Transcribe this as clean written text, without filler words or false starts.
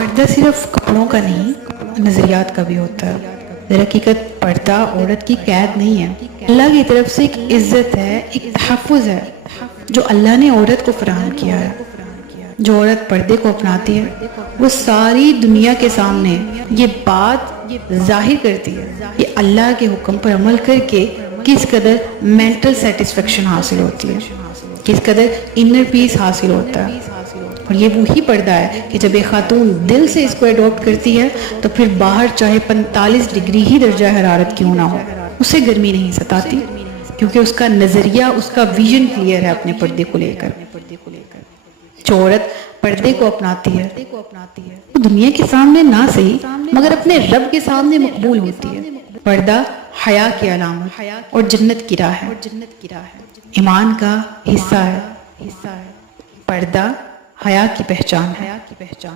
पर्दा सिर्फ कपड़ों का नहीं, नज़रियात का भी होता है। दरहकीकत पर्दा औरत की कैद नहीं है, अल्लाह की तरफ से एक इज्जत है, एक तहफ़्फ़ुज़ है जो अल्लाह ने औरत को फराहम किया है। जो औरत पर्दे को अपनाती है वो सारी दुनिया के सामने ये बात जाहिर करती है कि अल्लाह के हुक्म पर अमल करके किस कदर मेंटल सेटिस्फेक्शन हासिल होती है, किस कदर इनर पीस हासिल होता है। और ये वही पर्दा है कि जब एक खातून दिल से इसको अडॉप्ट करती है तो फिर बाहर चाहे 45 डिग्री ही दर्जा हरारत क्यों ना हो, उसे गर्मी नहीं सताती, क्योंकि उसका नजरिया, उसका विजन क्लियर है अपने पर्दे को लेकर। जो औरत पर्दे को अपनाती है वो दुनिया के सामने ना सही मगर अपने रब के सामने मकबूल होती है। पर्दा हया की अलामत और जन्नत की राह है, ईमान का हिस्सा है। पर्दा हया की पहचान है।